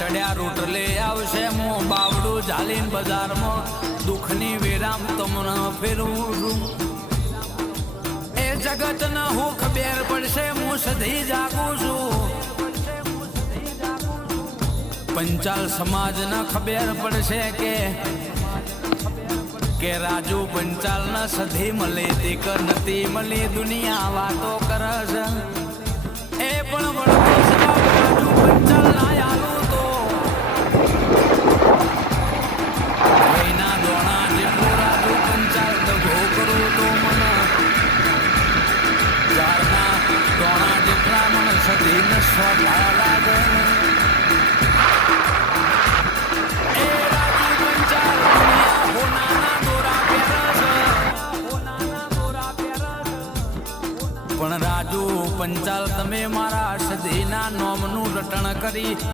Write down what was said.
ચડ્યા રોટલે આવશે હું બાવડું ઝાલીન બજારમાં દુઃખની વિરામ તમને ફેરવું છું એ જગતના હું ખબર પડશે હું સધી જાગું છું પંચાલ સમાજને ખબર પડશે કે રાજુ પંચાલ ના સધી મળે તે નથી મળી દુનિયા વાતો કરે છે એ પણ વળતો જવાબ રાજુ પંચાલ ના આલું તો કોઈના દોણા જેટલું રાજુ પંચાલ દગો કરું તો મને ચારના દોણા જેટલા મને સધી ને સ્વભાવ લાગે પણ રાજુ પંચાલ તમે મારા સદીના નોમનું રટણ કરી